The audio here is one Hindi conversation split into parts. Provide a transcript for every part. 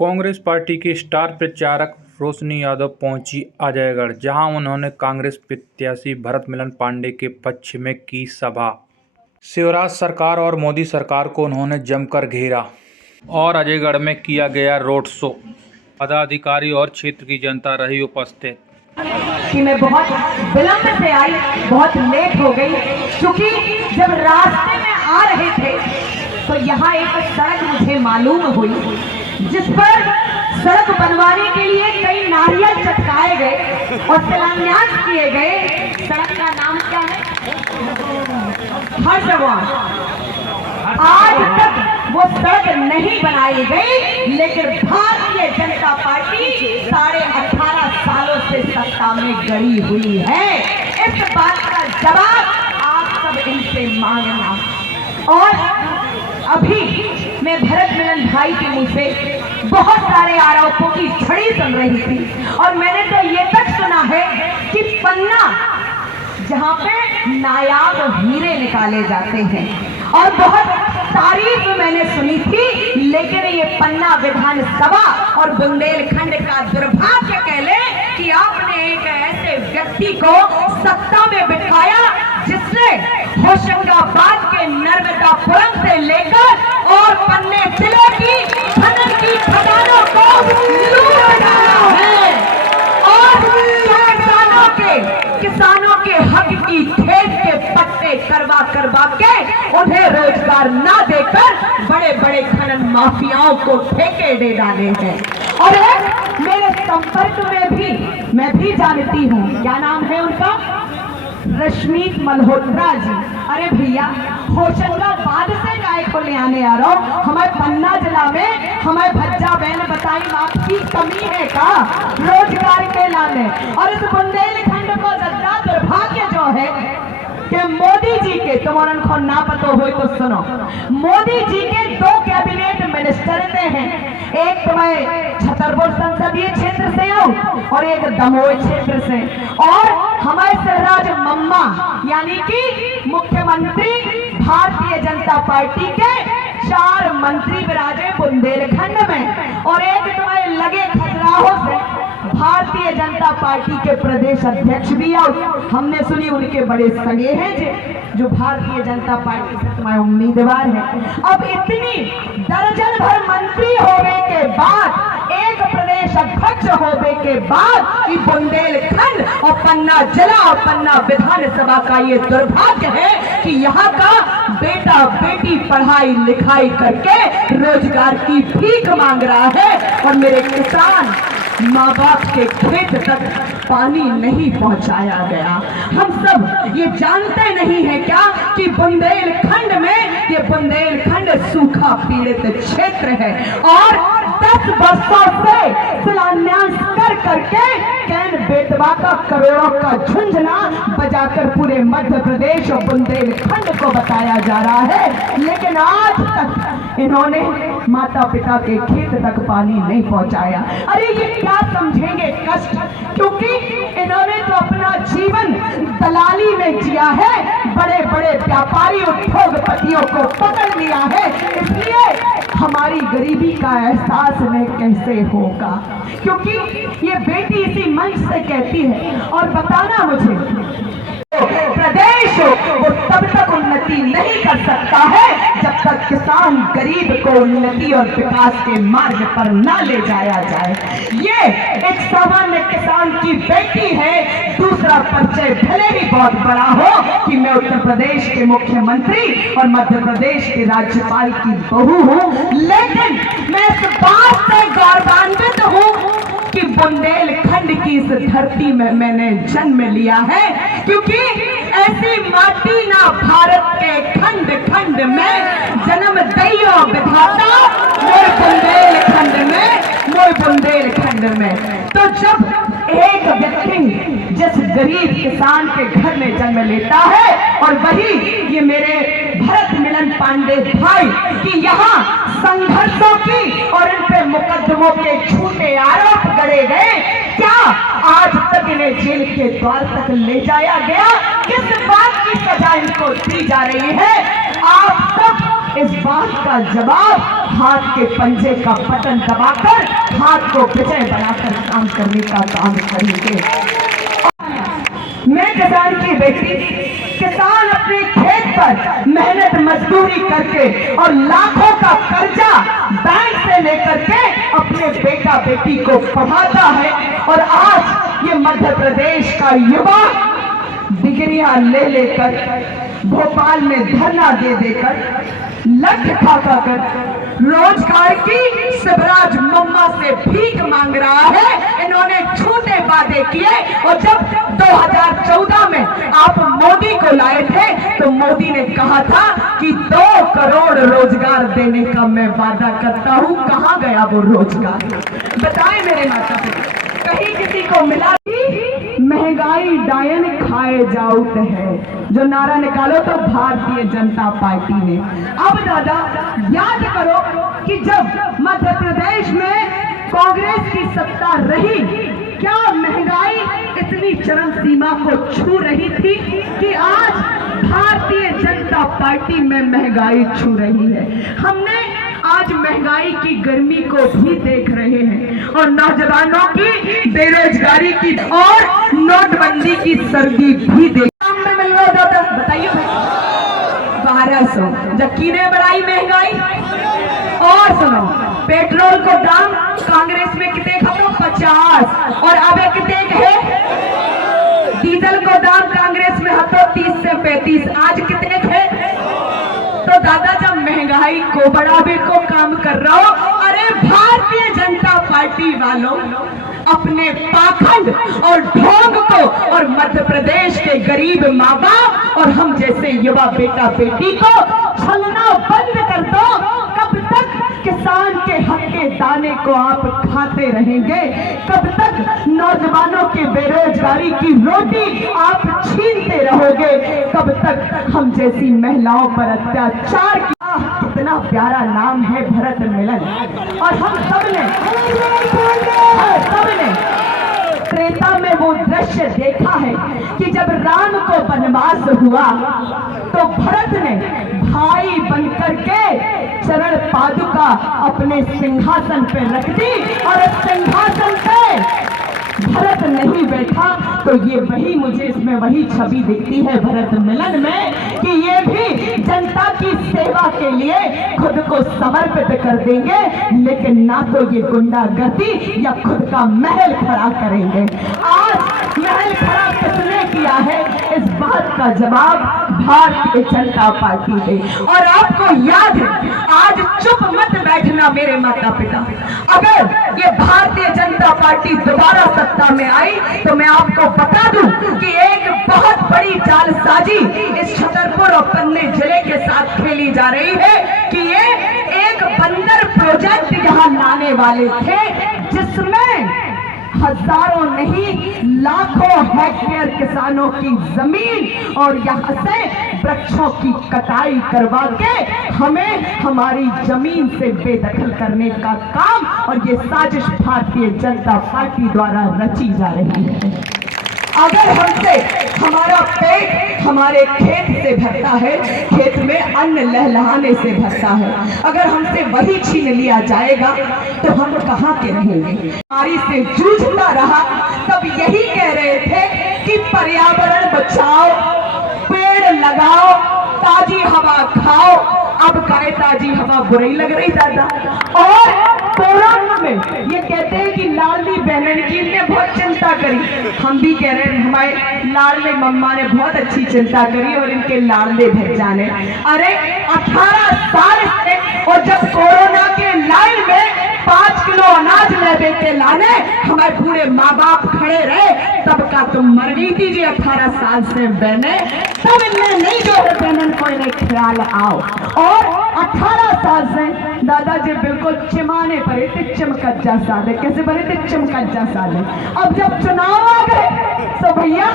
कांग्रेस पार्टी की स्टार प्रचारक रोशनी यादव पहुंची अजयगढ़, जहां उन्होंने कांग्रेस प्रत्याशी भरत मिलन पांडे के पक्ष में की सभा। शिवराज सरकार और मोदी सरकार को उन्होंने जमकर घेरा और अजयगढ़ में किया गया रोड शो। पदाधिकारी और क्षेत्र की जनता रही उपस्थित। कि मैं बहुत विलंब से आई, बहुत लेट हो गई, क्योंकि जब रास्ते में आ रहे थे तो यहाँ एक सड़क मुझे मालूम हुई, जिस पर सड़क बनवाने के लिए कई नारियल चटकाए गए और शिलान्यास किए गए। सड़क का नाम क्या है? हर्षवान। आज तक वो सड़क नहीं बनाई गई, लेकिन भारतीय जनता पार्टी 18.5 सालों से सत्ता में गड़ी हुई है। इस बात का जवाब आप सब इनसे मांगना। और अभी मैं भरत मिलन भाई के मुंह से बहुत सारे आरोपों की झड़ी सुन रही थी, और मैंने तो ये तक सुना है कि पन्ना, जहां पे नायाब हीरे निकाले जाते हैं, और बहुत तारीफ मैंने सुनी थी, लेकिन ये पन्ना विधानसभा और बुंदेलखंड का दुर्भाग्य कह ले कि आपने एक ऐसे व्यक्ति को सत्ता में बिठाया जिसने होशंगाबाद के नर्मदापुरम से लेकर और पन्ने जिले की खनन की खदानों को लूट डाला है, और किसानों के हक की खेत के पट्टे करवा के उन्हें रोजगार ना देकर बड़े बड़े खनन माफियाओं को ठेके दे डाले हैं। और मेरे संपर्क में भी, मैं भी जानती हूँ, क्या नाम है उनका? रश्मि मल्होत्रा जी। अरे भैया, होशंगाबाद से गाय को ले आने आ रहा हूँ, हमारे पन्ना जिला में हमारे भज्जा बहन बताई आपकी कमी है का रोजगार के लाने। और इस बुंदेलखंड को ज्यादा दुर्भाग्य जो है कि मोदी जी के, तुम्हारा को ना पता हो तो सुनो, मोदी जी के 2 कैबिनेट मिनिस्टर हैं। एक तो मैं छतरपुर संसदीय क्षेत्र से हूँ और एक दमोह क्षेत्र से। और हमारे शिवराज मम्मा यानी कि मुख्यमंत्री भारतीय जनता पार्टी के 4 मंत्री विराजे बुंदेलखंड में, और एक तुम्हारे लगे खजुराहो से भारतीय जनता पार्टी के प्रदेश अध्यक्ष भी आए। हमने सुनी उनके बड़े सगे हैं जो भारतीय जनता पार्टी से तुम्हारे उम्मीदवार हैं। अब इतनी दर्जन भर मंत्री होने के बाद, एक प्रदेश अध्यक्ष होने के बाद, कि बुंदेलखंड और पन्ना जिला और पन्ना विधानसभा का ये दुर्भाग्य है कि यहाँ का बेटा बेटी पढ़ाई लिखाई करके रोजगार की भीख मांग रहा है, और मेरे किसान माँ बाप के खेत तक पानी नहीं पहुंचाया गया। हम सब ये जानते नहीं है क्या कि बुंदेलखंड में, ये बुंदेलखंड सूखा पीड़ित क्षेत्र है, और 10 वर्षों से शिलान्यास कर करके कैन बेतवा का करोड़ों का झुंझुना बजाकर पूरे मध्य प्रदेश और बुंदेलखंड को बताया जा रहा है, लेकिन आज तक इन्होंने माता पिता के खेत तक पानी नहीं पहुंचाया। अरे ये क्या समझेंगे कष्ट, क्योंकि इन्होंने तो अपना जीवन दलाली में जिया है, बड़े बड़े व्यापारी उद्योगपतियों को पकड़ लिया है, इसलिए हमारी गरीबी का एहसास नहीं कैसे होगा। क्योंकि ये बेटी इसी मंच से कहती है, और बताना मुझे प्रदेश वो तब तक उन्नति नहीं कर सकता है जब तक किसान गरीब को उन्नति और विकास के मार्ग पर ना ले जाया जाए। ये एक सामान्य किसान की बेटी है। दूसरा परिचय भले ही बहुत बड़ा हो कि मैं उत्तर प्रदेश के मुख्यमंत्री और मध्य प्रदेश के राज्यपाल की बहू हूँ, लेकिन मैं इस बात से गौरवान्वित हूँ कि बुंदेलखंड की इस धरती में मैंने जन्म लिया है, क्योंकि ऐसी माटी ना भारत के खंड खंड में जन्म दैयो विधाता मोर बुंदेलखंड में। तो जब एक व्यक्ति जिस गरीब किसान के घर में जन्म लेता है, और वही ये मेरे भरत मिलन पांडे भाई की यहाँ संघर्षों की और इन पे मुकदमों के झूठे आरोप गढ़े गए, क्या आज तक इन्हें जेल के द्वार तक ले जाया गया? किस बात की सजा इनको दी जा रही है? आप सब इस बात का जवाब हाथ के पंजे का बटन दबाकर हाथ को विजय बनाकर काम करने का काम करेंगे। मैं किसान की बेटी, किसान अपने खेत पर मेहनत मजदूरी करके और लाखों का कर्जा बैंक से लेकर के अपने बेटा बेटी को पढ़ाता है। और आज ये मध्य प्रदेश का युवा डिग्रियां ले लेकर भोपाल में धरना दे देकर लठ खा कर रोजगार की शिवराज मम्मा से भीख मांग रहा है। इन्होंने झूठे वादे किए और जब 2014 में आप मोदी को लाए थे तो मोदी ने कहा था कि 2 करोड़ रोजगार देने का मैं वादा करता हूं। कहां गया वो रोजगार? बताएं मेरे माता पिता, कहीं किसी को मिला? महंगाई डायन खाए जाऊत है, जो नारा निकालो तो भारतीय जनता पार्टी ने। अब दादा याद करो कि जब मध्य प्रदेश में कांग्रेस की सत्ता रही, क्या महंगाई इतनी चरम सीमा को छू रही थी कि आज भारतीय जनता पार्टी में महंगाई छू रही है। हमने आज महंगाई की गर्मी को भी देख रहे हैं और नौजवानों की बेरोजगारी की और नोटबंदी की सर्दी भी देख मिल रहा दादा। बताइए 1200 जबकि ने बढ़ाई महंगाई। और सुनो, पेट्रोल को दाम कांग्रेस में कितने खत्म 50 और अब कितने है? डीजल को दाम कांग्रेस में हतो 30 से 35, आज कितने थे? तो दादा जब महंगाई को बढ़ावे को काम कर रहा हो, अरे भारतीय जनता पार्टी वालों अपने पाखंड और ढोंग को और मध्य प्रदेश के गरीब माँ बाप और हम जैसे युवा बेटा बेटी को छलना बंद कर दो। कब तक किसान के हक के दाने को आप खाते रहेंगे? कब तक नौजवानों की बेरोजगारी की रोटी आप छीनते रहोगे? कब तक हम जैसी महिलाओं पर अत्याचार किया? कितना प्यारा नाम है भरत मिलन। और हम सबने त्रेता में वो दृश्य देखा है कि जब राम को वनवास हुआ तो भरत ने भाई बनकर के चरण पादुका अपने सिंहासन पे रख दी और सिंहासन पे भरत नहीं बैठा। तो ये वही मुझे इसमें वही छवि दिखती है भरत मिलन में कि ये भी जनता की सेवा के लिए खुद को समर्पित कर देंगे, लेकिन ना तो ये गुंडागर्दी या खुद का महल खड़ा करेंगे। आज महल खड़ा किसने किया है, इस बात का जवाब भारतीय जनता पार्टी दे। और आपको याद है, आज चुप मत बैठना मेरे माता पिता। अगर ये भारतीय जनता पार्टी दोबारा सत्ता में आई तो मैं आपको बता दूं कि एक बहुत बड़ी जालसाजी इस छतरपुर और पन्ने जिले के साथ खेली जा रही है कि ये एक बंदर प्रोजेक्ट यहाँ लाने वाले थे जिसमें हजारों नहीं लाखों हेक्टेयर किसानों की जमीन और यहाँ से वृक्षों की कटाई करवा के हमें हमारी जमीन से बेदखल करने का काम, और ये साजिश भारतीय जनता पार्टी द्वारा रची जा रही है। अगर हमसे हमारा पेट हमारे खेत से भरता है, खेत में अन्न लहलहाने से भरता है, अगर हमसे वही छीन लिया जाएगा तो हम कहाँ के रहेंगे? बीमारी से जूझता रहा तब यही कह रहे थे कि पर्यावरण बचाओ, पेड़ लगाओ, ताजी हवा खाओ। अब कहे ताजी हवा बुरी लग रही दादा। और कोरोना में ये कहते हैं कि लाडली बहन की ने बहुत चिंता करी, हम भी कह रहे हैं हमारे लाडले मम्मा ने बहुत अच्छी चिंता करी और इनके लाडले भैया ने। अरे 18 साल से, और जब कोरोना के लाइन में 5 किलो अनाज ले के लाने हमारे पूरे माँ बाप खड़े रहे, तब का तुम मर गई थी जी 18 साल से बहने, तब इनमें नहीं जो है बहन को इन्हें ख्याल आओ। और 18 साल से दादाजी बिल्कुल चिमाने पड़े थे, चिमकज्जा साले कैसे बने थे, चिमकज्जा साले। अब जब चुनाव आ गए तो भैया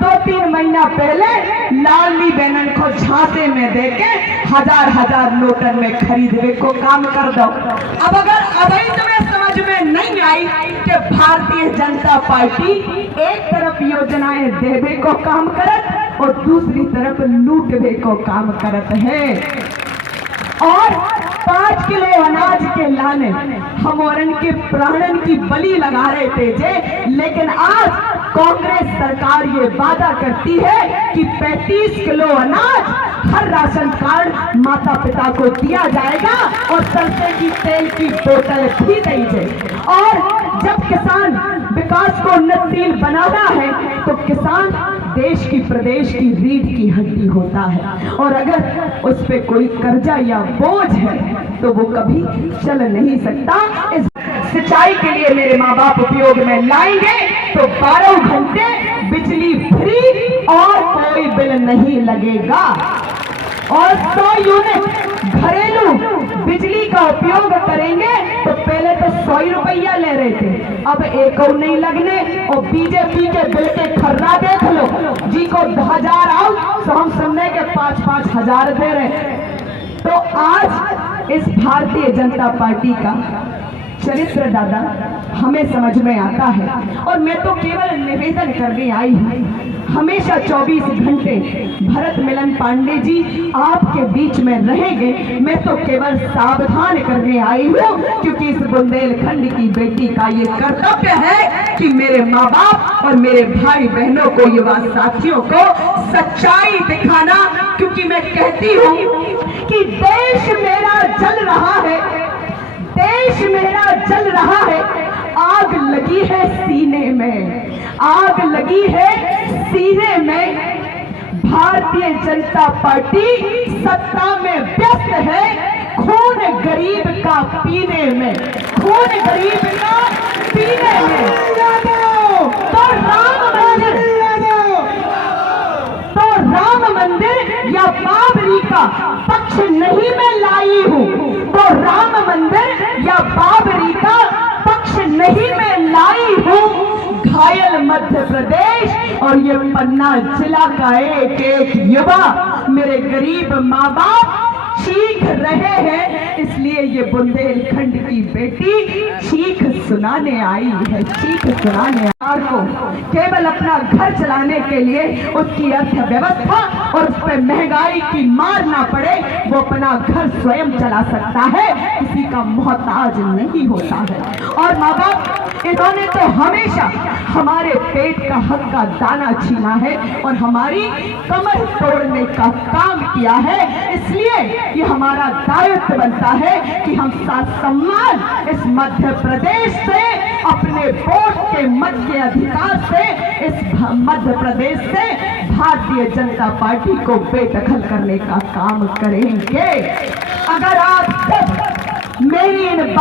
2-3 महीना पहले लाडली बहन को झांसे में देके हजार नोटन में खरीदने को काम कर दो। अब अगर अभी तुम्हें समझ में नहीं आई कि भारतीय जनता पार्टी एक तरफ योजनाएं देवे को काम करत और दूसरी तरफ लूटवे को काम करत है। और 5 किलो अनाज के लाने हम औरन के प्राणन की बलि लगा रहे थे जे, लेकिन आज कांग्रेस सरकार ये वादा करती है कि 35 किलो अनाज हर राशन कार्ड माता पिता को दिया जाएगा और सरसों की तेल की बोतल भी दी जाए। और जब किसान विकास को उन्नतशील बनाना है तो किसान देश की प्रदेश की रीढ़ की हड्डी होता है, और अगर उस पे कोई कर्जा या बोझ है तो वो कभी चल नहीं सकता। इस सिंचाई के लिए मेरे माँ बाप उपयोग में लाएंगे तो 12 घंटे बिजली फ्री और कोई बिल नहीं लगेगा, और 100 यूनिट घरेलू बिजली का उपयोग करेंगे तो पहले तो 100 रुपया ले रहे थे, अब एक और नहीं लगने। और बीजेपी के बिल के खर्रा देख लो जी को 1000 आओ तो हम सुनने के 5-5 हजार दे रहे। तो आज इस भारतीय जनता पार्टी का चरित्र दादा हमें समझ में आता है, और मैं तो केवल निवेदन करने आई हूँ। हमेशा 24 घंटे भरत मिलन पांडे जी आपके बीच में रहेंगे, मैं तो केवल सावधान करने आई हूँ, क्योंकि इस बुंदेलखंड की बेटी का ये कर्तव्य है कि मेरे माँ बाप और मेरे भाई बहनों को, युवा साथियों को सच्चाई दिखाना। क्योंकि मैं कहती हूँ कि देश मेरा जल रहा है, देश मेरा जल रहा है, आग लगी है सीने में, आग लगी है सीने में। भारतीय जनता पार्टी सत्ता में व्यस्त है खून गरीब का पीने में, खून गरीब का पीने में। तो राम मंदिर या बाबरी का पक्ष नहीं मैं लाई हूँ, तो राम मंदिर या बाबरी का पक्ष नहीं मैं लाई हूँ। घायल मध्य प्रदेश और ये पन्ना जिला का एक एक युवा, मेरे गरीब माँ बाप चीख रहे हैं, इसलिए ये बुंदेलखंड की बेटी चीख सुनाने आई है, चीख सुनाने को केवल अपना घर चलाने के लिए उसकी अर्थव्यवस्था और उस पर महंगाई की मार ना पड़े, वो अपना घर स्वयं चला सकता है, किसी का मोहताज नहीं होता है। और माँ बाप इन्होंने तो हमेशा हमारे पेट का हक का दाना छीना है और हमारी कमर तोड़ने का काम किया है, इसलिए ये हमारा दायित्व बनता है कि हम सम्मान इस मध्य प्रदेश से, अपने वोट के मत के अधिकार से, इस मध्य प्रदेश से भारतीय जनता पार्टी को बेदखल करने का काम करेंगे। अगर आप सब मेरी इन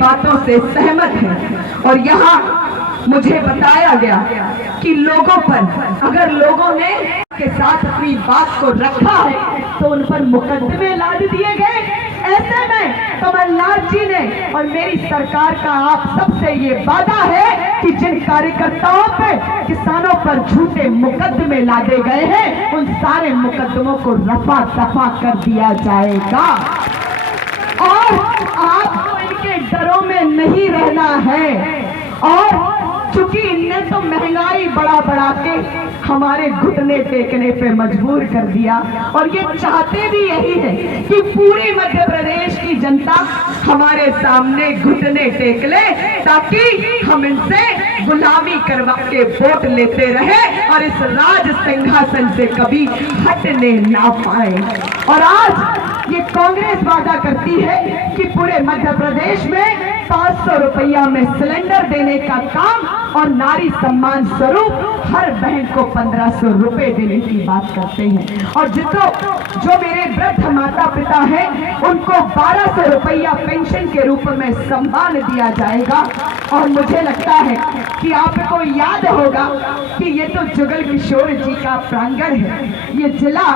बातों से सहमत हैं, और यहाँ मुझे बताया गया कि लोगों पर, अगर लोगों ने के साथ अपनी बात को रखा है तो उन पर मुकदमे लाद दिए गए। ऐसे में कमलनाथ जी ने और मेरी सरकार का आप सबसे ये वादा है कि जिन कार्यकर्ताओं पे, किसानों पर झूठे मुकदमे लादे गए हैं, उन सारे मुकदमों को रफा दफा कर दिया जाएगा। और आपको इनके डरों में नहीं रहना है, और चूंकि इनने तो महंगाई बढ़ा के हमारे घुटने टेकने पे मजबूर कर दिया, और ये चाहते भी यही है कि पूरी मध्य प्रदेश की जनता हमारे सामने घुटने टेक ले, ताकि हम इनसे गुलामी करवा के वोट लेते रहे और इस राज सिंहासन से कभी हटने ना पाए। और आज ये कांग्रेस वादा करती है कि पूरे मध्य प्रदेश में 500 रुपया में सिलेंडर देने का काम, और नारी सम्मान स्वरूप हर बहन को 1500 रुपए देने की बात करते हैं। और जो मेरे वृद्ध माता पिता हैं उनको 1200 रुपया पेंशन के रूप में सम्मान दिया जाएगा। और मुझे लगता है कि आपको याद होगा कि ये तो जुगल किशोर जी का प्रांगण है, ये जिला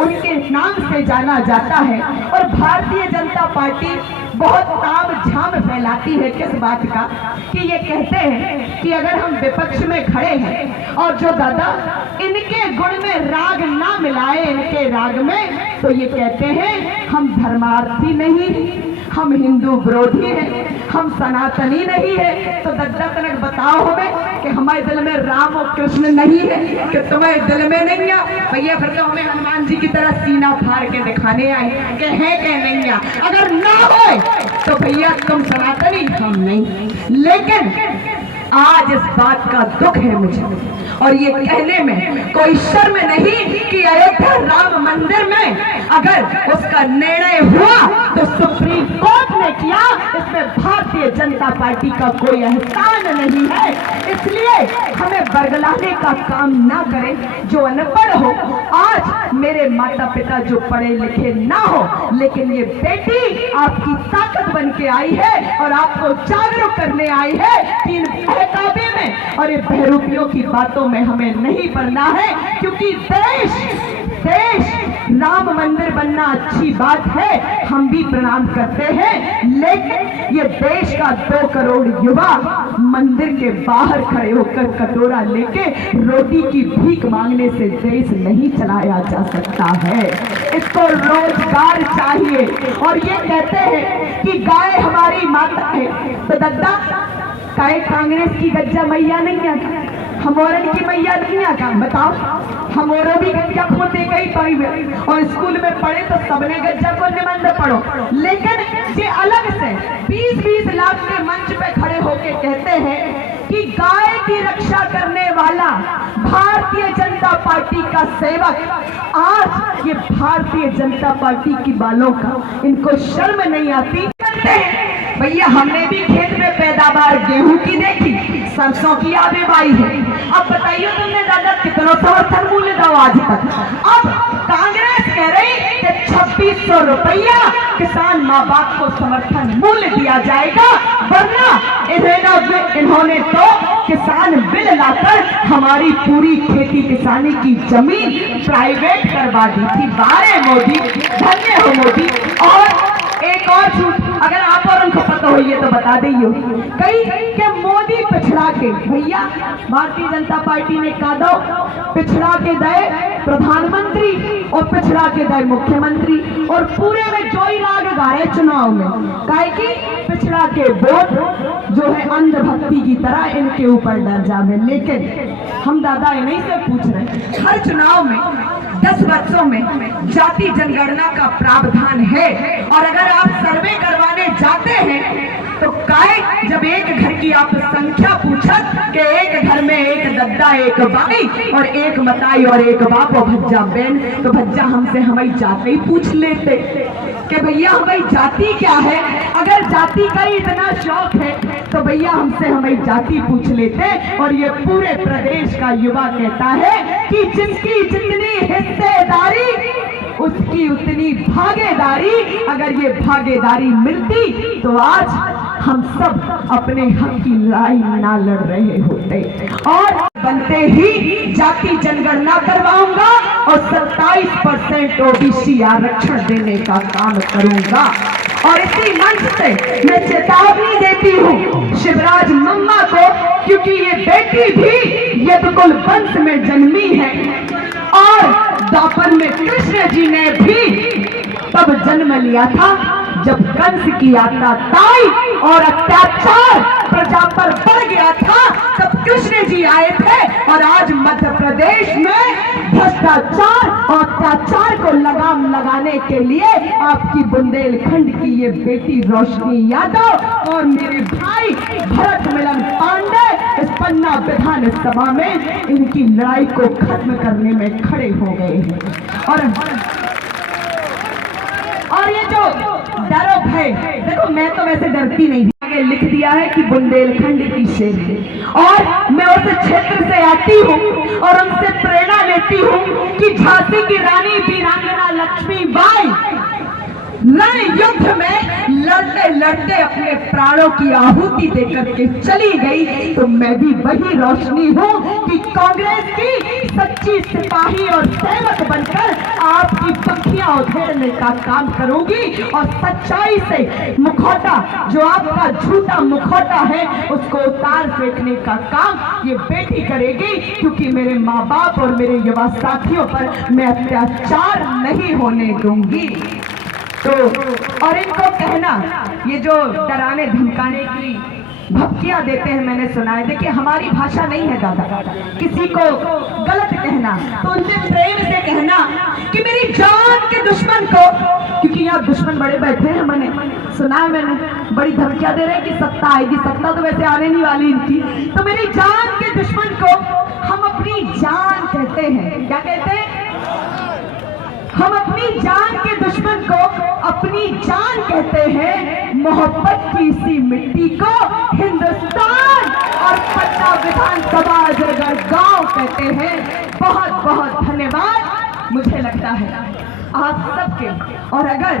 उनके नाम से जाना जाता है। और भारतीय जनता पार्टी बहुत ताम झाम फैलाती है किस बात का, कि ये कहते हैं कि अगर हम विपक्ष में खड़े हैं और जो दादा इनके गुण में राग ना मिलाए इनके राग में, तो ये कहते हैं हम धर्मार्थी नहीं, हम हिंदू विरोधी हैं, हम सनातनी नहीं है। तो दद्दा तनक बताओ हमें कि हमारे दिल में राम और कृष्ण नहीं है, कि तुम्हारे दिल में नहीं है भैया, फिर तो हमें हनुमान जी की तरह सीना फाड़ के दिखाने आए कि है कि नहीं है। अगर ना हो तो भैया तुम सनातनी, हम नहीं। लेकिन आज इस बात का दुख है मुझे, और ये कहने में कोई शर्म नहीं कि अयोध्या राम मंदिर में अगर उसका निर्णय हुआ तो सुप्रीम कोर्ट ने किया, इसमें भारतीय जनता पार्टी का कोई एहसान नहीं है। इसलिए हमें बरगलाने का काम ना करें जो अनपढ़ हो। आज मेरे माता पिता जो पढ़े लिखे ना हो, लेकिन ये बेटी आपकी ताकत बन के आई है और आपको जागरूक करने आई है कि इन बहकावे में और ये बहरूपियों की बातों में हमें नहीं पड़ना है, क्योंकि देश राम मंदिर बनना अच्छी बात है, हम भी प्रणाम करते हैं। लेकिन ये देश का 2 करोड़ युवा मंदिर के बाहर खड़े होकर कटोरा लेके रोटी की भीख मांगने से देश नहीं चलाया जा सकता है। इसको रोजगार चाहिए। और ये कहते हैं कि गाय हमारी माता है, तो दद्दा काहे कांग्रेस की गज्जा मैया नहीं आता, हमारे की मैया नहीं आता? बताओ, हमारे भी गज्जा को देगा ही पाई में, और स्कूल में पढ़े तो सबने गज्जा को निबंध पढ़ो। लेकिन ये अलग से 20-20 लाख के मंच पे खड़े होके कहते हैं कि गाय की रक्षा करने वाला भारतीय जनता पार्टी का सेवक, आज ये भारतीय जनता पार्टी की बालों का इनको शर्म नहीं आती। भैया हमने भी खेत में पैदावार गेहूं की देखी, सरसों की आबेबाई है। अब बताइए तुमने दादा कितना समर्थन मूल्य दो आज तक। अब कांग्रेस कह रही कि 2600 रुपया किसान माँ बाप को समर्थन मूल्य दिया जाएगा, वरना इन्होंने तो किसान बिल लाकर हमारी पूरी खेती किसानी की जमीन प्राइवेट करवा दी थी। बारे मोदी, धन्य हो मोदी। और एक और झूठ अगर आप और उनको पता हो ये तो बता दीजिए, कई के मोदी पिछड़ा के, भैया भारतीय जनता पार्टी ने कहा दो पिछड़ा के दे प्रधानमंत्री और पिछड़ा के दे मुख्यमंत्री, और पूरे में जो ही राग गा रहे चुनाव में, काहे कि पिछड़ा के वोट जो है अंधभक्ति की तरह इनके ऊपर डर जावे। लेकिन हम दादा इन्हीं से पूछ रहे, हर चुनाव में 10 वर्षों में जाति जनगणना का प्रावधान है, और अगर आप सर्वे करवाने जाते हैं तो काय जब एक घर की आप संख्या पूछत कि एक घर में एक दद्दा एक बाई और एक मताई और एक बाप और भज्जा बहन, तो भज्जा हमसे हमारी जाति पूछ लेते कि भैया हमारी जाति क्या है। अगर जाति का ही इतना शौक है तो भैया हमसे हमारी जाति पूछ लेते। और ये पूरे प्रदेश का युवा कहता है कि जिसकी जितनी हिस्सेदारी उसकी उतनी भागीदारी। अगर ये भागीदारी मिलती तो आज हम सब अपने हक की लड़ाई ना लड़ रहे होते। और बनते ही जाति जनगणना करवाऊंगा और 27% ओबीसी आरक्षण देने का काम करूंगा। और इसी मंच से मैं चेतावनी देती हूँ शिवराज मम्मा को, क्योंकि ये बेटी भी यदुकुल वंश में जन्मी है और द्वापर में कृष्ण जी ने भी तब जन्म लिया था जब कंस की अत्याचार और अत्याचार प्रजा पर बढ़ गया था, तब कृष्ण जी आए थे। और आज मध्य प्रदेश में भ्रष्टाचार और अत्याचार को लगाम लगाने के लिए आपकी बुंदेलखंड की ये बेटी रोशनी यादव और मेरे भाई भरत मिलन पांडे इस पन्ना विधानसभा में इनकी लड़ाई को खत्म करने में खड़े हो गए हैं। और ये जो डरो भय, देखो मैं तो वैसे डरती नहीं, आगे लिख दिया है कि बुंदेलखंड की शेर है, और मैं उस क्षेत्र से आती हूँ और उनसे प्रेरणा लेती हूँ कि झांसी की रानी वीरांगना लक्ष्मीबाई रण युद्ध में लड़ते लड़ते अपने प्राणों की आहुति देकर के चली गई। तो मैं भी वही रोशनी हूँ कि कांग्रेस की सच्ची सिपाही और सैनिक बनकर आपकी पखियां उधेड़ने का काम करूंगी, और सच्चाई से मुखौटा जो आपका झूठा मुखौटा है उसको उतार फेंकने का काम ये बेटी करेगी। क्योंकि मेरे माँ बाप और मेरे युवा साथियों पर मैं अत्याचार नहीं होने दूंगी। तो और इनको कहना, ये जो डराने धमकाने की भपकियां देते हैं, मैंने सुना है। देखिए हमारी भाषा नहीं है दादा किसी को गलत कहना, तो उनसे प्रेम से कहना कि मेरी जान के दुश्मन को, क्योंकि यहाँ दुश्मन बड़े बैठे हैं, मैंने सुना है, मैंने बड़ी धमकियां दे रहे हैं कि सत्ता आएगी, सत्ता तो वैसे आने नहीं वाली इनकी। तो मेरी जान के दुश्मन को हम अपनी जान कहते हैं। क्या कहते हैं? हम अपनी जान के दुश्मन को अपनी जान कहते हैं। मोहब्बत की इसी मिट्टी को हिंदुस्तान और पटना विधानसभा अजयगढ़ गांव कहते हैं। बहुत बहुत धन्यवाद। मुझे लगता है आप सबके, और अगर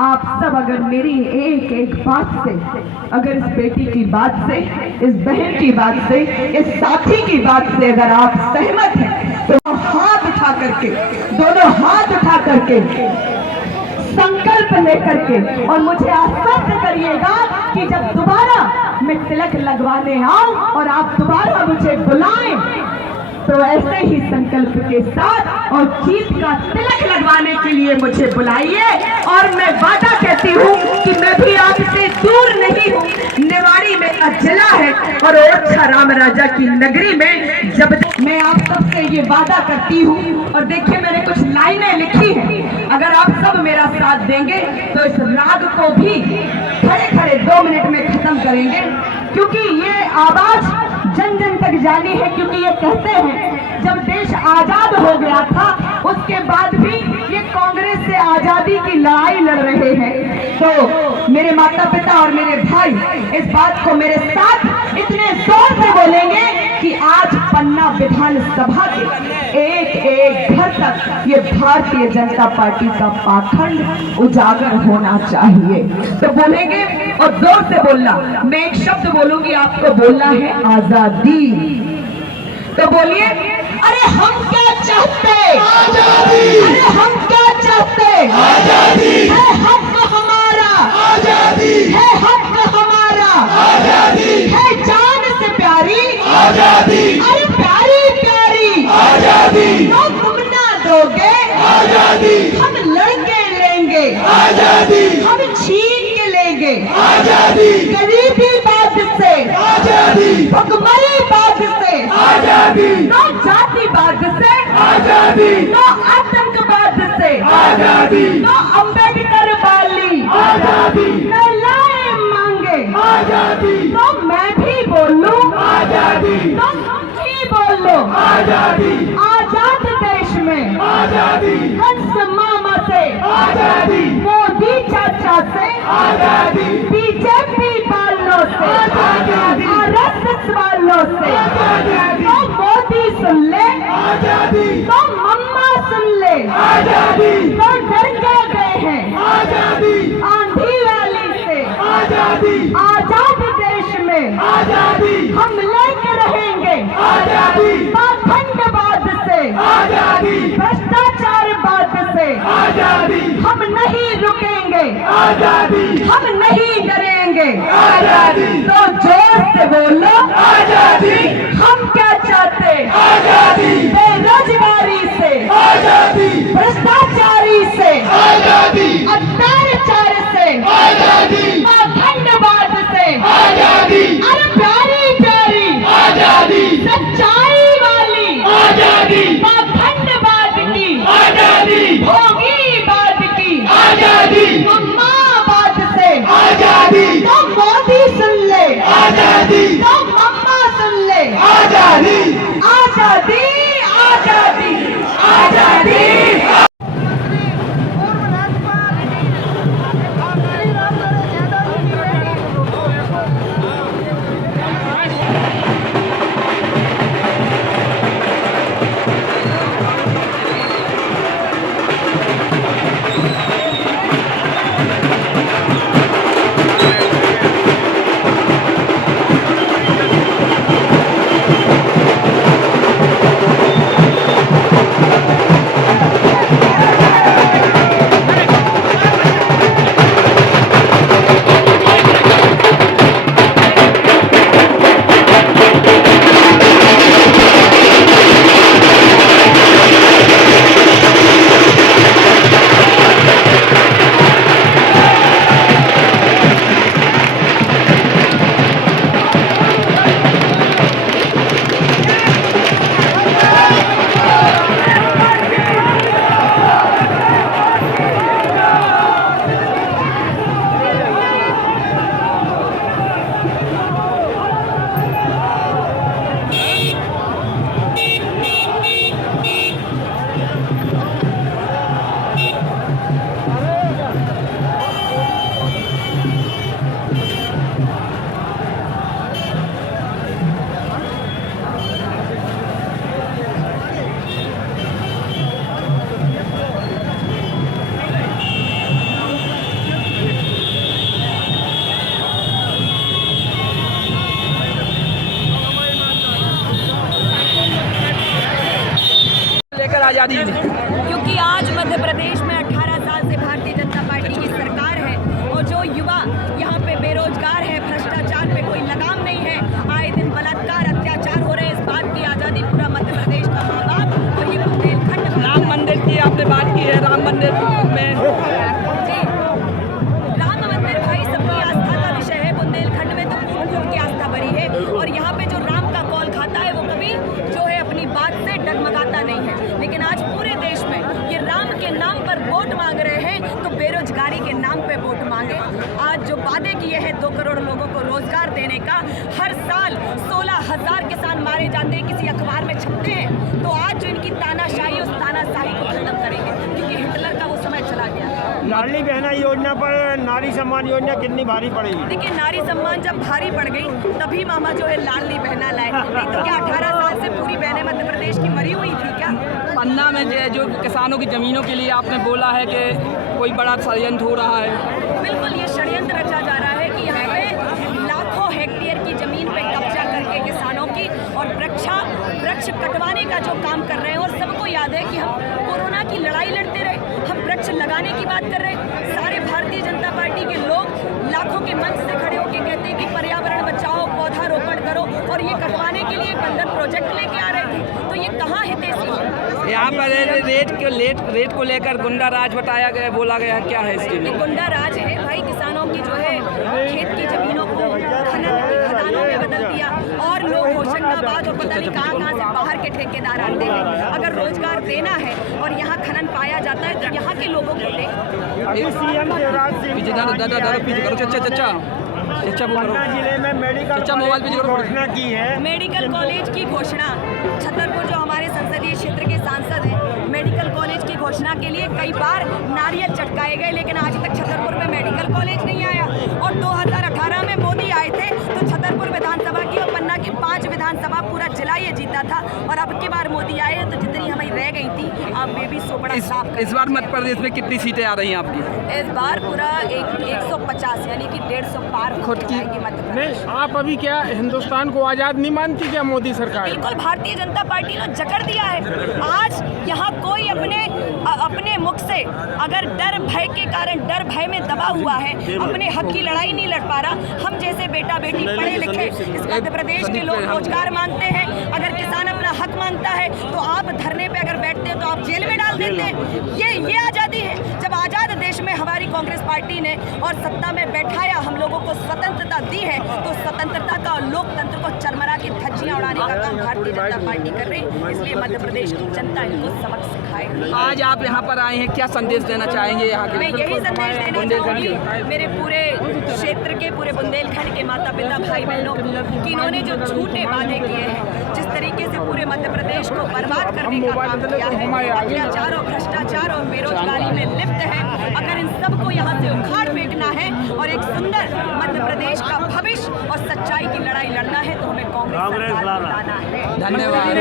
आप सब अगर मेरी एक एक बात से, अगर इस बेटी की बात से, इस बहन की बात से, इस साथी की बात से अगर आप सहमत हैं तो हाथ उठा करके, दोनों हाथ उठा करके संकल्प लेकर के और मुझे आश्वस्त करिएगा कि जब दोबारा मैं तिलक लगवाने आऊं और आप दोबारा मुझे बुलाएं तो ऐसे ही संकल्प के साथ और जीत का तिलक लगवाने के लिए मुझे बुलाइए। और मैं वादा कहती हूँ कि मैं भी आपसे दूर नहीं हूँ। निवाड़ी मेरा जिला है और ओरछा राम राजा की नगरी में जब मैं आप सबसे ये वादा करती हूँ। और देखिए मैंने कुछ लाइनें लिखी हैं, अगर आप सब मेरा साथ देंगे तो इस राग को भी खड़े खड़े 2 मिनट में खत्म करेंगे, क्योंकि ये आवाज जन जन तक जानी है। क्योंकि ये कहते हैं जब देश आजाद हो गया था उसके बाद भी ये कांग्रेस से आजादी की लड़ाई लड़ रहे हैं। तो मेरे माता पिता और मेरे भाई इस बात को मेरे साथ इतने जोर से बोलेंगे कि आज पन्ना विधानसभा के एक एक घर तक ये भारतीय जनता पार्टी का पाखंड उजागर होना चाहिए। तो बोलेंगे और जोर से बोलना। मैं एक शब्द बोलूंगी, आपको बोलना है आजादी। तो बोलिए, अरे हम क्या चाहते? आजादी। अरे हम क्या चाहते? आजादी। है हक हमारा, आजादी। है हक हमारा, आजादी। है जान से प्यारी, आजादी। अरे प्यारी प्यारी, आजादी। तो तुम ना दोगे, आजादी। हम लड़के लेंगे, आजादी। हम छीन के लेंगे, आजादी। गरीबी बाद से, आजादी। भुखमरी बाद से, आजादी। तो जातिवाद से, आजादी। तो आतंकवाद से, आजादी। तो अम्बेडकर वाली, आजादी। न लाए मांगे, आजादी। तो मैं भी बोलूं, आजादी। तो तुम भी बोलो, आजादी। आजाद देश में, आजादी। कंस मामा से, आजादी। मोदी चाचा से, आजादी। बीजेपी वालों से, आजादी। आरएसएस वालों से, आजादी। तो मोदी सुन ले, आजादी। तो मम्मा सुन ले, आजादी। तो डर क्या गए हैं, आजादी। आंधी वाली से, आजादी। आजाद देश में, आजादी। हम लेके रहेंगे, आजादी। पाखंडवाद से, आजादी। भ्रष्टाचारवाद से, आजादी। हम नहीं रुकेंगे, आजादी। हम नहीं डरेंगे, आजादी। तो जोर से बोलो, आजादी। हम क्या चाहते? आजादी। बेरोजगारी से, आजादी। भ्रष्टाचारी से, आजादी। अत्याचार से, आजादी। पाखंडवाद से, आजादी। अरे प्यारी प्यारी, आजादी। सच्चाई वाली, आजादी। पाखंडवाद की, आजादी। भोगीवाद की, आजादी। मम्मावाद से, आजादी। तो मोदी सुन ले, आजादी। तो मम्मा सुन ले, आजादी। आजादी आजादी आजादी। आज़ादी? क्योंकि आज मध्य प्रदेश में 18 साल से भारतीय जनता पार्टी की सरकार है और जो युवा यहाँ पे बेरोजगार है, भ्रष्टाचार पे कोई लगाम नहीं है, आए दिन बलात्कार अत्याचार हो रहे हैं, इस बात की आज़ादी पूरा मध्य प्रदेश का माँ बाप और ये बुंदेलखंड। राम मंदिर की आपने बात की है, राम मंदिर में जी, राम मंदिर भाई सबकी आस्था का विषय है। बुंदेलखंड में तो खूब की आस्था भरी है और यहाँ पे जो राम का कौल खाता है वो कभी जो है अपनी बात से डगमगाता नहीं है। लेकिन आज पूरे देश में ये राम के नाम पर वोट मांग रहे हैं तो बेरोजगारी के नाम पे वोट मांगे। आज जो वादे किए हैं 2 करोड़ लोगों को रोजगार देने का, हर साल 16,000 किसान मारे जाते हैं, किसी अखबार में छपते हैं, तो आज जो इनकी तानाशाही उस तानाशाही को खत्म करेंगे क्योंकि हिटलर का वो समय चला गया। लाडली बहना योजना पर नारी सम्मान योजना कितनी भारी पड़ेगी? देखिए, नारी सम्मान जब भारी पड़ गई तभी मामा जो है लाडली बहना लाए, नहीं तो क्या 18 साल से पूरी बहनें मध्य प्रदेश की मरी हुई थी क्या? पन्ना में जो किसानों की ज़मीनों के लिए आपने बोला है कि कोई बड़ा षड्यंत्र हो रहा है। बिल्कुल, ये षड्यंत्र रचा जा रहा है कि यहाँ पे लाखों हेक्टेयर की जमीन पे कब्जा करके किसानों की और वृक्ष कटवाने का जो काम कर रहे हैं। और सबको याद है कि हम कोरोना की लड़ाई लड़ते रहे, हम वृक्ष लगाने की बात कर रहे हैं। सारे भारतीय जनता पार्टी के लोग लाखों के मंच से खड़े होकर कहते हैं कि पर्यावरण बचाओ, पौधारोपण करो, और ये कटवाने के लिए बंधन प्रोजेक्ट लेके आ रहे थे। तो ये कहाँ हितैषी है? यहाँ पर रेट को लेकर गुंडा राज बताया गया, बोला गया है, क्या है इसके लिए? गुंडा राज है भाई, किसानों की जो है खेत की जमीनों को खदानों में बदल दिया और लोग होशंगाबाद और पता नहीं कहाँ से बाहर के ठेकेदार आते हैं। अगर रोजगार देना है और यहाँ खनन पाया जाता है तो यहाँ के लोगों को दे। पन्ना जिले में मेडिकल कॉलेज की घोषणा की है। मेडिकल कॉलेज की घोषणा, छतरपुर जो हमारे संसदीय क्षेत्र के सांसद हैं, मेडिकल कॉलेज की घोषणा के लिए कई बार नारियल चटकाए गए, लेकिन आज तक छतरपुर में मेडिकल कॉलेज नहीं आया। और 2018 में मोदी आए थे तो छतरपुर विधानसभा की और पन्ना की 5 विधानसभा पूरा जिला ये जीता था। और अब की बार मोदी आए हैं तो जितनी हमें रह गई थी अब वे भी सोबड़ा साफ। इस बार मध्य प्रदेश में कितनी सीटें आ रही हैं आपकी? इस बार पूरा 150 यानी कि 150 पार खुद की मध्य प्रदेश। आप अभी क्या हिंदुस्तान को आज़ाद नहीं मानती क्या मोदी सरकार? बिल्कुल, भारतीय जनता पार्टी ने जकड़ दिया है। आज यहाँ कोई अपने मुख से अगर डर भय के कारण, डर भय में दबा हुआ है, अपने हक की लड़ाई नहीं लड़ पा रहा। हम जैसे बेटा बेटी पढ़े लिखे इस मध्य प्रदेश के लोग रोजगार मांगते हैं। अगर किसान अपना हक मांगता है तो आप धरने पे अगर बैठते हैं तो आप जेल में डाल देते हैं। ये आज़ादी है। जब आज़ाद देश में हमारी कांग्रेस पार्टी ने और सत्ता में बैठाया, हम लोगों को स्वतंत्रता दी है, तो स्वतंत्रता का और लोकतंत्र को चरमरा के धज्जियां उड़ाने का काम भारतीय जनता पार्टी कर रही है। इसलिए मध्य प्रदेश की जनता इनको सबक सिखाए। आज आप यहाँ पर आए हैं, क्या संदेश देना चाहेंगे यहाँ के? मैं यही संदेश देना चाहूँगी मेरे पूरे क्षेत्र के, पूरे बुंदेलखंड के माता पिता भाई बहनों को कि इन्होंने जो झूठे वादे किए हैं, जिस तरीके से पूरे मध्य प्रदेश को बर्बाद करने का काम किया है, अत्याचार और भ्रष्टाचार और बेरोजगारी में लिप्त है, अगर इन सबको यहाँ से उखाड़ फेंकना है और एक सुंदर मध्य प्रदेश का भविष्य और सच्चाई की लड़ाई लड़ना है तो हमें कांग्रेस सरकार को लाना है। धन्यवाद।